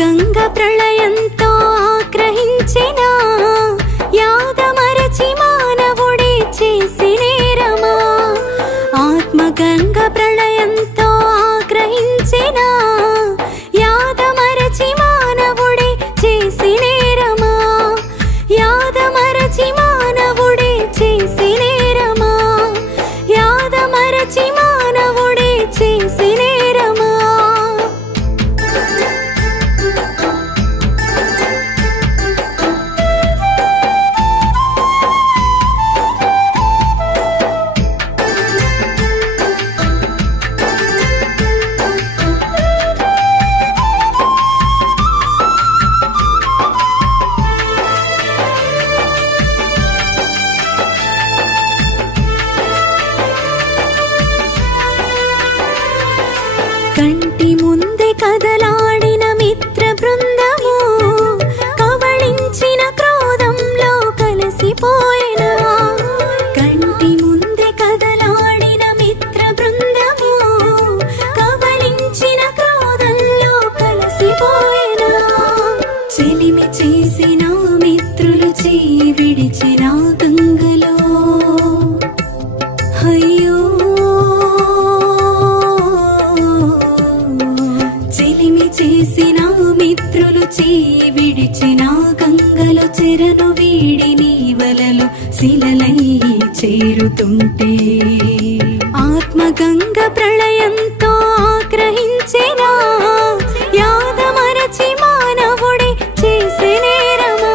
గంగ ప్రళయంతో ఆగ్రహించిన యాదమరచి మానవుడే చేసి నేరమా. ఆత్మగంగ ప్రళయంతో ఆగ్రహించిన యాదమరచి మానవుడే చేసి నేరమా. యాదమరచి మానవుడే చేసి నేరమా. యాదమరచి మానవుడే చేసి నేరమా. కంటి ముందే కదలాడిన మిత్ర బృందము కవళించిన క్రోధంలో కలిసిపోయినా. కంటి ముందే కదలాడిన మిత్ర బృందము కవళించిన క్రోధంలో కలిసిపోయినా. చెలిమి చేసిన మిత్రులు చేయి విడిచిన గంగలో అయ్యో. చెలిమి చేసిన మిత్రులు చేయి విడిచిన గంగలో చెరను వీడి నీవలలో శిలలై చేరుతుంటే. ఆత్మగంగ ప్రళయంతో ఆగ్రహించిన యాదమరచి మానవుడే చేసే నేరమా.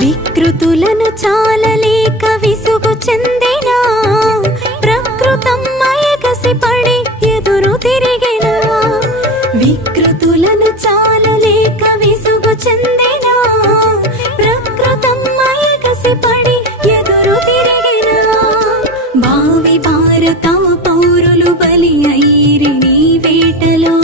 వికృతులను చాలలేక విసుగు చెందిన ప్రకృతమ్మ ఎగసిపడి ఎదురు తిరిగిన. వికృతులను చాలలేక విసుగు చెందిన ప్రకృతమ్మ ఎగసిపడి ఎదురు తిరిగిన. భావి భారత పౌరులు బలి అయిరి నీ వేటలో.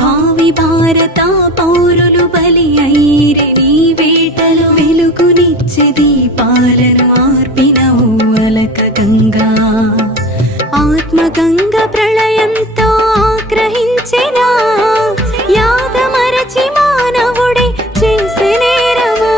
భావి భారత పౌరులు బలి అయిరి నీ వేటలో. వెలుగునిచ్చే దీపాలను ఆర్పినవు అలక గంగా. ఆత్మగంగ ప్రళయంతో ఆగ్రహించిన యాదమరచి మానవుడే చేసే నేరమా.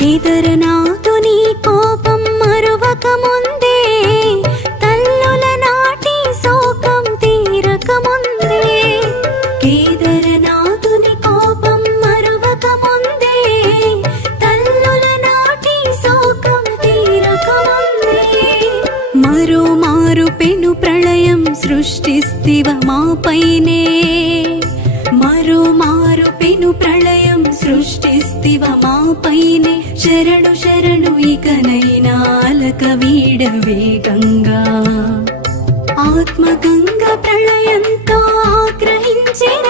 కేదారనాథుని కోపం మరువక ముందే తల్లుల నాటి శోకం తీరక ముందే. కేదారనాథుని కోపం మరువక ముందే తల్లుల నాటి శోకం తీరక ముందే. మరో మారు పెను ప్రళయం సృష్టిస్తివ మాపైనే. మరో మారు పెను ప్రళయం సృష్టిస్తివ మాపైనే. శరణు శరణు ఇకనైనా అలక వీడవే గంగా. ఆత్మగంగ ప్రళయంతో ఆగ్రహించిన